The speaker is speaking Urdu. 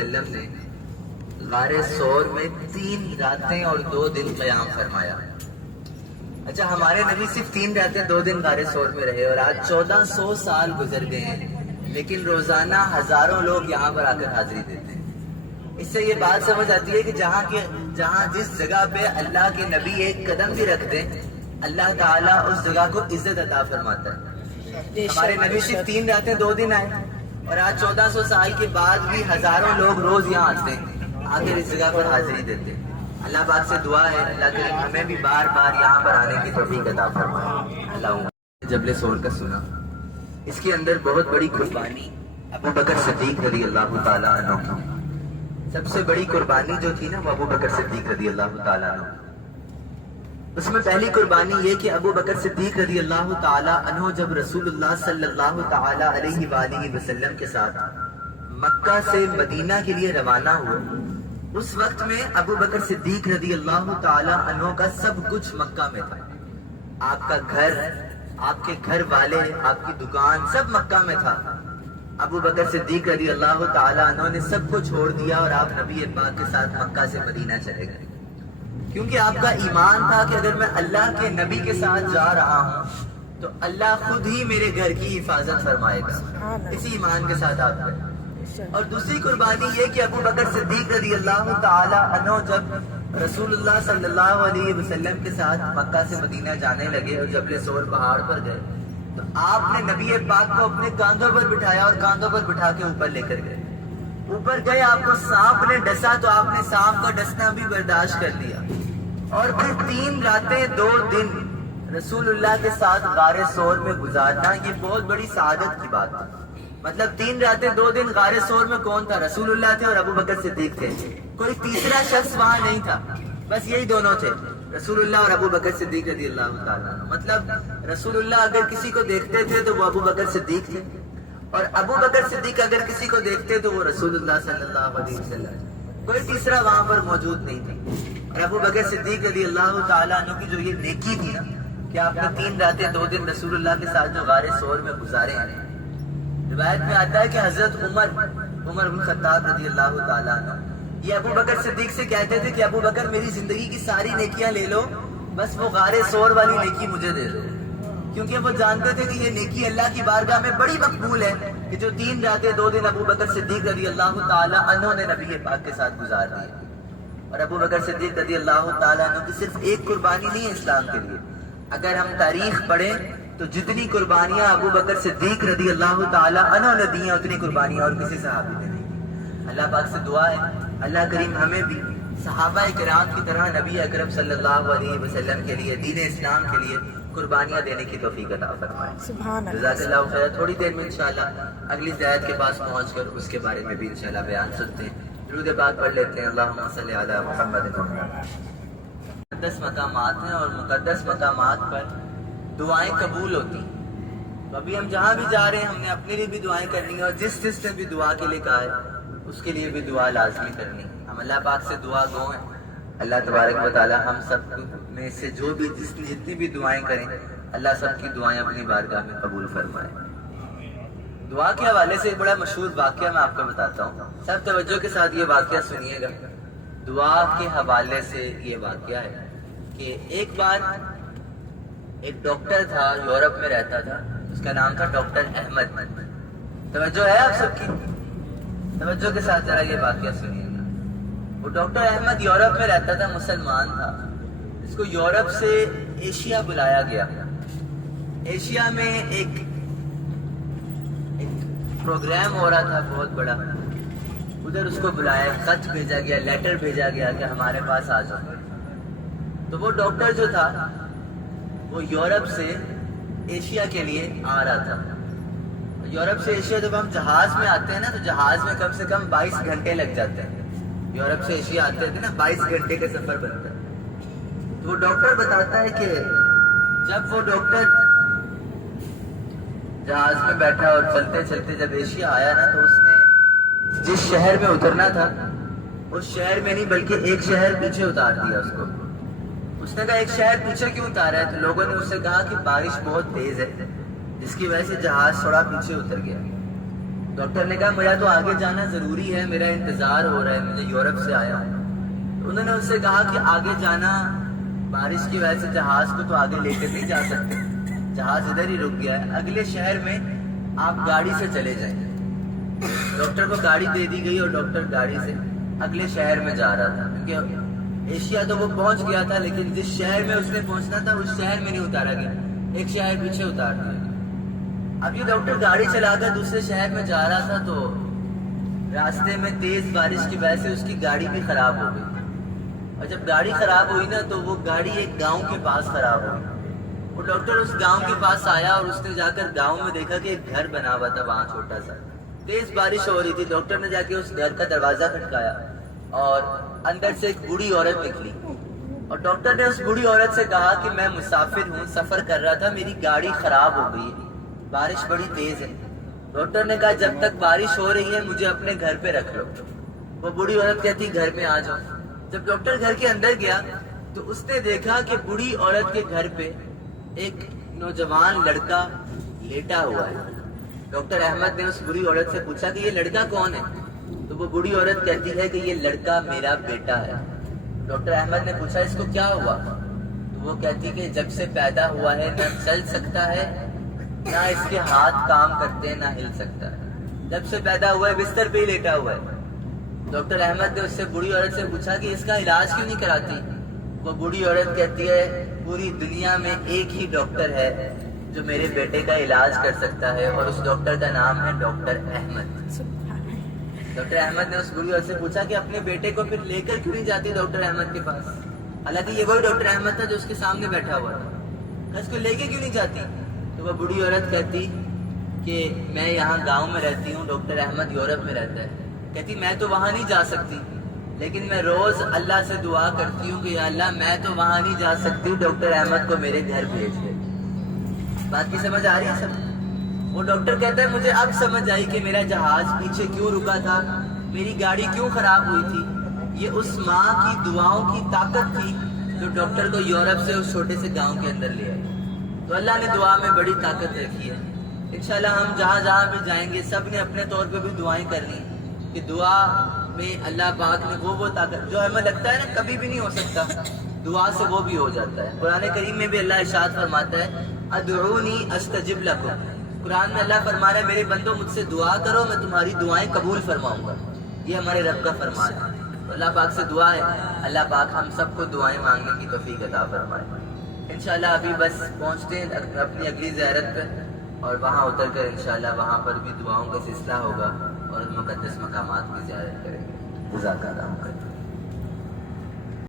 وسلم نے غار ثور میں 3 راتیں اور 2 دن قیام فرمایا. اچھا، ہمارے نبی صرف 3 راتیں 2 دن غار ثور میں رہے اور آج 1400 سال گزر گئے ہیں، لیکن روزانہ ہزاروں لوگ یہاں پر آ کر حاضری دیتے ہیں. اس سے یہ بات سمجھ آتی ہے کہ جہاں جس جگہ پہ اللہ کے نبی ایک قدم بھی رکھتے ہیں، اللہ تعالیٰ اس جگہ کو عزت عطا فرماتا ہے. ہمارے نبی صرف 3 راتیں 2 دن آئے اور آج 1400 سال کے بعد بھی ہزاروں لوگ روز یہاں آتے ہیں، آ کر اس جگہ پر حاضری دیتے ہیں. اللہ پاک سے دعا ہے اللہ کریم ہمیں بھی بار بار یہاں پر آنے کی توفیق عطا فرمائے. اللہ جبل ثور کا سنا، اس کے اندر بہت بڑی قربانی ابو بکر صدیق رضی اللہ تعالیٰ عنہ کی. سب سے بڑی قربانی جو تھی نا وہ ابو بکر صدیق رضی اللہ تعالیٰ عنہ. اس میں پہلی قربانی یہ کہ ابو بکر صدیق رضی اللہ تعالیٰ عنہ جب رسول اللہ صلی اللہ تعالیٰ علیہ وآلہ وسلم کے ساتھ مکہ سے مدینہ کے لیے روانہ ہوئے، اس وقت میں ابو بکر صدیق رضی اللہ تعالیٰ عنہ کا سب کچھ مکہ میں تھا. آپ کا گھر، آپ کے گھر والے، آپ کی دکان سب مکہ میں تھا. ابو بکر صدیق رضی اللہ تعالیٰ عنہ نے سب کو چھوڑ دیا اور آپ نبی پاک کے ساتھ مکہ سے مدینہ چلے گئے، کیونکہ آپ کا ایمان تھا کہ اگر میں اللہ کے نبی کے ساتھ جا رہا ہوں تو اللہ خود ہی میرے گھر کی حفاظت فرمائے گا. اسی ایمان کے ساتھ آپ گئے. اور دوسری قربانی یہ کہ ابو بکر صدیق رضی اللہ تعالی عنہ جب رسول اللہ صلی اللہ علیہ وسلم کے ساتھ مکہ سے مدینہ جانے لگے اور جبل ثور پہاڑ پر گئے تو آپ نے نبی پاک کو اپنے کاندھوں پر بٹھایا اور کاندھوں پر بٹھا کے اوپر لے کر گئے. اوپر گئے، آپ کو سانپ نے ڈسا تو آپ نے سانپ کا ڈسنا بھی برداشت کر لیا. اور پھر 3 راتیں 2 دن رسول اللہ کے ساتھ غار ثور میں گزارنا یہ بہت بڑی سعادت کی بات ہے. مطلب 3 راتیں 2 دن غار ثور میں کون تھا؟ رسول اللہ تھے اور ابو بکر صدیق تھے. کوئی تیسرا شخص وہاں نہیں تھا، بس یہی دونوں تھے، رسول اللہ اور ابو بکر صدیق رضی اللہ تعالیٰ. مطلب رسول اللہ اگر کسی کو دیکھتے تھے تو وہ ابو بکر صدیق تھے، اور ابو بکر صدیق اگر کسی کو دیکھتے تو وہ رسول اللہ صلی اللہ علیہ وسلم. کوئی تیسرا وہاں پر موجود نہیں تھی. اور ابو بکر صدیق رضی اللہ تعالیٰ عنہ کی جو یہ نیکی تھی نا کہ آپ نے 3 راتیں 2 دن رسول اللہ کے ساتھ جو غار ثور میں گزارے ہیں، روایت میں آتا ہے کہ حضرت عمر بن خطاب رضی اللہ تعالیٰ عنہ یہ ابو بکر صدیق سے کہتے تھے کہ ابو بکر میری زندگی کی ساری نیکیاں لے لو، بس وہ غار ثور والی نیکی مجھے دے دو. کیونکہ وہ جانتے تھے کہ یہ نیکی اللہ کی بارگاہ میں بڑی مقبول ہے کہ جو 3 راتیں 2 دن ابو بکر صدیق رضی اللہ تعالیٰ عنہ نے نبی پاک کے ساتھ گزار دی. اور ابو بکر صدیق رضی اللہ تعالیٰ عنہ کی صرف ایک قربانی نہیں ہے اسلام کے لیے. اگر ہم تاریخ پڑھیں تو جتنی قربانیاں ابو بکر صدیق رضی اللہ تعالیٰ عنہ نے دی ہیں اتنی قربانیاں اور کسی صحابی نے نہیں. اللہ پاک سے دعا ہے اللہ کریم ہمیں بھی صحابہ کرام کی طرح نبی اکرم صلی اللہ علیہ وسلم کے لیے، دین اسلام کے لیے قربانیاں دینے کی توفیق عطا فرمائے. جزاک اللہ خیر. تھوڑی دیر میں انشاءاللہ اگلی زیارت کے پاس پہنچ کر اس کے بارے میں بھی انشاءاللہ بیان سنتے ہیں. درود پاک پڑھ لیتے ہیں. اللہم صلی علی محمد. مقدس مقامات ہیں اور مقدس مقامات پر دعائیں قبول ہوتی ہیں. ابھی ہم جہاں بھی جا رہے ہیں ہم نے اپنے لیے بھی دعائیں کرنی ہے اور جس نے بھی دعا کے لیے کہا ہے اس کے لیے بھی دعا لازمی کرنی ہے. ہم اللہ پاک سے دعا گو ہیں. اللہ تبارک و تعالی ہم سب میں سے جو بھی جتنی بھی دعائیں کریں اللہ سب کی دعائیں اپنی بارگاہ میں قبول فرمائے. دعا کے حوالے سے ایک بڑا مشہور واقعہ میں آپ کو بتاتا ہوں. سب توجہ کے ساتھ یہ واقعہ سنیے گا. دعا کے حوالے سے یہ واقعہ ہے کہ ایک بار ایک ڈاکٹر تھا، یورپ میں رہتا تھا، اس کا نام تھا ڈاکٹر احمد. توجہ ہے آپ سب کی؟ توجہ کے ساتھ ذرا یہ واقعہ سنیے گا. وہ ڈاکٹر احمد یورپ میں رہتا تھا، مسلمان تھا. اس کو یورپ سے ایشیا بلایا گیا. ایشیا میں ایک پروگرام ہو رہا تھا بہت بڑا، ادھر اس کو بلایا، خط بھیجا گیا، لیٹر بھیجا گیا کہ ہمارے پاس آ جاؤ. تو وہ ڈاکٹر جو تھا وہ یورپ سے ایشیا کے لیے آ رہا تھا. یورپ سے ایشیا جب ہم جہاز میں آتے ہیں نا تو جہاز میں کم سے کم 22 گھنٹے لگ جاتے ہیں. یورپ سے ایشیا آتے تھے نا 22 گھنٹے کا سفر بنتا ہے. تو وہ ڈاکٹر بتاتا ہے کہ جب وہ ڈاکٹر جہاز میں بیٹھا اور چلتے چلتے جب ایشیا آیا نا تو اس نے جس شہر میں اترنا تھا اس شہر میں نہیں بلکہ ایک شہر پیچھے اتار دیا اس کو. اس نے کہا ایک شہر پیچھے کیوں اتارا ہے؟ تو لوگوں نے اس سے کہا کہ بارش بہت تیز ہے جس کی وجہ سے جہاز تھوڑا پیچھے اتر گیا. ڈاکٹر نے کہا میرا تو آگے جانا ضروری ہے, میرا انتظار ہو رہا ہے, مجھے یورپ سے آیا ہوں. انہوں نے اس سے کہا کہ آگے جانا, بارش کی وجہ سے جہاز کو تو آگے لے کر نہیں جا سکتے, جہاز ادھر ہی رک گیا ہے, اگلے شہر میں آپ گاڑی سے چلے جائیں. ڈاکٹر کو گاڑی دے دی گئی اور ڈاکٹر گاڑی سے اگلے شہر میں جا رہا تھا, کیونکہ ایشیا تو وہ پہنچ گیا تھا, لیکن جس شہر میں اس نے پہنچنا تھا اس شہر میں نہیں اتارا گیا, ایک شہر پیچھے اتار دیا. اب یہ ڈاکٹر گاڑی چلا کر دوسرے شہر میں جا رہا تھا تو راستے میں تیز بارش کی وجہ سے اس کی گاڑی بھی خراب ہو گئی, اور جب گاڑی خراب ہوئی نا تو وہ گاڑی ایک گاؤں کے پاس خراب ہوئی. وہ ڈاکٹر اس گاؤں کے پاس آیا اور اس نے جا کر گاؤں میں دیکھا کہ ایک گھر بنا ہوا تھا وہاں چھوٹا سا, تیز بارش ہو رہی تھی. ڈاکٹر نے جا کے اس گھر کا دروازہ کھٹکایا اور اندر سے ایک بوڑھی عورت نکلی, اور ڈاکٹر نے اس بوڑھی عورت سے کہا کہ میں مسافر ہوں, سفر کر رہا تھا, میری گاڑی خراب ہو گئی, بارش بڑی تیز ہے. ڈاکٹر نے کہا جب تک بارش ہو رہی ہے مجھے اپنے گھر پہ رکھ لو. وہ بوڑھی عورت کہتی گھر میں آ جاؤ. جب ڈاکٹر گھر کے اندر گیا تو اس نے دیکھا کہ بوڑھی عورت کے گھر پہ ایک نوجوان لڑکا لیٹا ہوا ہے. ڈاکٹر احمد نے اس بوڑھی عورت سے پوچھا کہ یہ لڑکا کون ہے, تو وہ بوڑھی عورت کہتی ہے کہ یہ لڑکا میرا بیٹا ہے. ڈاکٹر احمد نے پوچھا اس کو کیا ہوا, تو وہ کہتی کہ جب سے پیدا ہوا ہے نہ چل سکتا ہے, نہ اس کے ہاتھ کام کرتے ہیں, نہ ہل سکتا ہے, جب سے پیدا ہوا ہے بستر پہ ہی لیٹا ہوا ہے. ڈاکٹر احمد نے اس سے بوڑھی عورت سے پوچھا کہ اس کا علاج کیوں نہیں کراتی. وہ بوڑھی عورت کہتی ہے پوری دنیا میں ایک ہی ڈاکٹر ہے جو میرے بیٹے کا علاج کر سکتا ہے, اور اس ڈاکٹر کا نام ہے ڈاکٹر احمد. ڈاکٹر احمد نے اس بوڑھی عورت سے پوچھا کہ اپنے بیٹے کو پھر لے کر کیوں نہیں جاتی ڈاکٹر احمد کے پاس, حالانکہ یہ وہی ڈاکٹر احمد تھا جو اس کے سامنے بیٹھا ہوا تھا, اس کو لے کے کیوں نہیں جاتی. تو وہ بوڑھی عورت کہتی کہ میں یہاں گاؤں میں رہتی ہوں, ڈاکٹر احمد یورپ میں رہتا ہے. کہتی میں تو وہاں نہیں جا سکتی, لیکن میں روز اللہ سے دعا کرتی ہوں کہ یا اللہ میں تو وہاں نہیں جا سکتی, ڈاکٹر احمد کو میرے گھر بھیج دے. بات کی سمجھ آ رہی ہے سب. وہ ڈاکٹر کہتا ہے مجھے اب سمجھ آئی کہ میرا جہاز پیچھے کیوں رکا تھا, میری گاڑی کیوں خراب ہوئی تھی. یہ اس ماں کی دعاؤں کی طاقت تھی جو ڈاکٹر کو یورپ سے اس چھوٹے سے گاؤں کے اندر لے آئی. تو اللہ نے دعا میں بڑی طاقت رکھی ہے. انشاءاللہ ہم جہاں جہاں بھی جائیں گے سب نے اپنے طور پہ بھی دعائیں کرنی کہ دعا میں اللہ پاک نے وہ طاقت جو ہمیں لگتا ہے نا کبھی بھی نہیں ہو سکتا, دعا سے وہ بھی ہو جاتا ہے. قرآن کریم میں بھی اللہ ارشاد فرماتا ہے ادعونی استجب لکم. قرآن میں اللہ فرما رہا ہے میرے بندوں مجھ سے دعا کرو میں تمہاری دعائیں قبول فرماؤں گا. یہ ہمارے رب کا فرمان ہے. تو اللہ پاک سے دعا ہے اللہ پاک ہم سب کو دعائیں مانگنے کی توفیق عطا فرمائے. انشاءاللہ ابھی بس پہنچتے ہیں اپنی اگلی زیارت پہ, اور وہاں اتر کر انشاءاللہ وہاں پر بھی دعاؤں کا سلسلہ ہوگا اور مقدس مقامات کی زیارت کریں گے. جزاک اللہ خیر.